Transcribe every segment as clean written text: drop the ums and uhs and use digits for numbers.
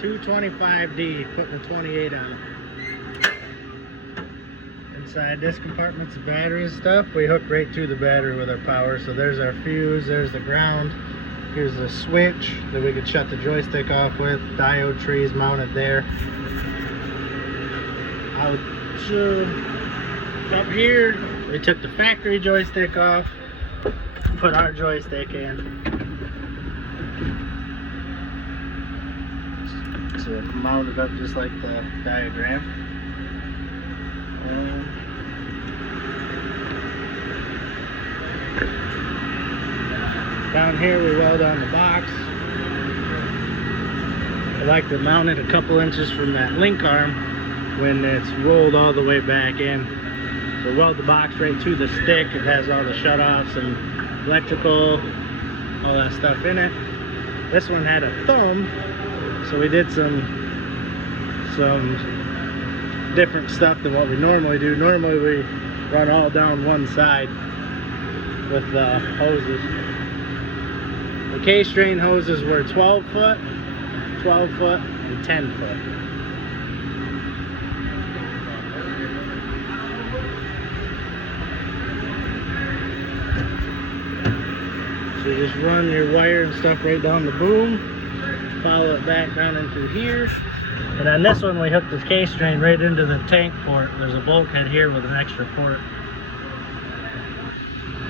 225D, putting a 28 on it. Inside this compartment's the battery and stuff. We hook right to the battery with our power. So there's our fuse, there's the ground. Here's the switch that we could shut the joystick off with. Diode trees mounted there. Up here, we took the factory joystick off, put our joystick in. So it's mounted up just like the diagram. Down here we weld on the box. I like to mount it a couple inches from that link arm when it's rolled all the way back in. So weld the box right to the stick. It has all the shutoffs and electrical, all that stuff in it. This one had a thumb, so we did some different stuff than what we normally do. Normally we run all down one side with the hoses. The K-strain hoses were 12 foot, 12 foot, and 10 foot. So you just run your wire and stuff right down the boom, follow it back down into here. And on this one we hooked the K-strain right into the tank port. There's a bulkhead here with an extra port.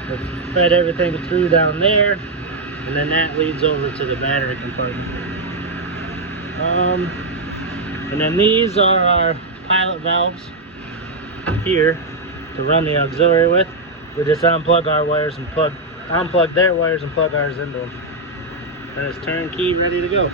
So fed everything through down there, and then that leads over to the battery compartment. And then these are our pilot valves here to run the auxiliary with. We just unplug our wires and unplug their wires and plug ours into them. And it's turnkey, ready to go.